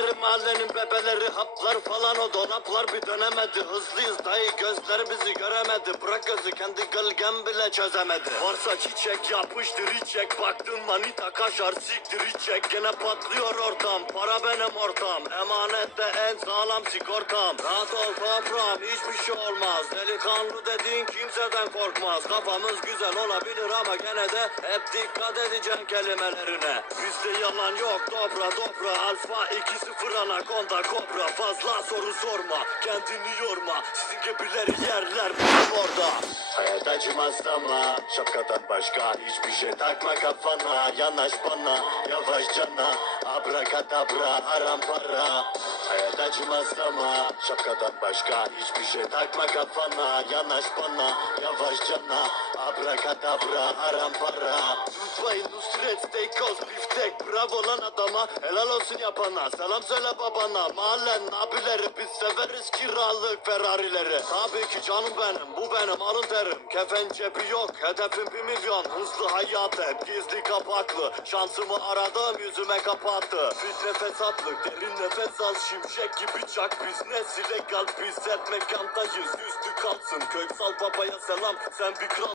Our Mahallenin bebeleri haplar falan o dolaplar bir dönemedi. Hızlıyız dayı gözleri bizi göremedi. Bırak gözü kendi gölgem bile çözemedi. Varsa çiçek yapıştır içecek Baktın manita kaşar siktir içecek Gene patlıyor ortam para benim ortam. Emanette en sağlam sigortam. Rahat ol toprağım hiçbir şey olmaz. Delikanlı dediğin kimseden korkmaz. Kafamız güzel olabilir ama gene de Hep dikkat edeceksin kelimelerine. Bizde yalan yok dobra dobra Alfa 2-0 anakonda kobra Fazla soru sorma. Kendini yorma Sizin gibileri yerler orada Hayat acımaz ama Şapkadan başka hiçbir şey takma kafana. Yanaş bana yavaş cana. Abrakadabra haram para. Hayat acımaz ama Şapkadan başka hiçbir şey takma kafana. Yanaş bana yavaş cana. Abrakadabra haram para. Tutmayın Nusret Steakhouse biftek Bravo lan adama helal olsun yapana. Selam söyle babana. Mahallen abileri Biz severiz kiralık Ferrari'leri. Tabii ki canım benim bu benim alın terim Kefen cebi yok hedefim bir milyon. Hızlı hayat hep gizli kapaklı. Şansımı aradım yüzüme kapattı. Fitne fesatlık derin nefes al. Şimşek gibi çak biz nesil legal. Biz hep mekandayız üstü kalsın. Köksal babaya selam sen bir kral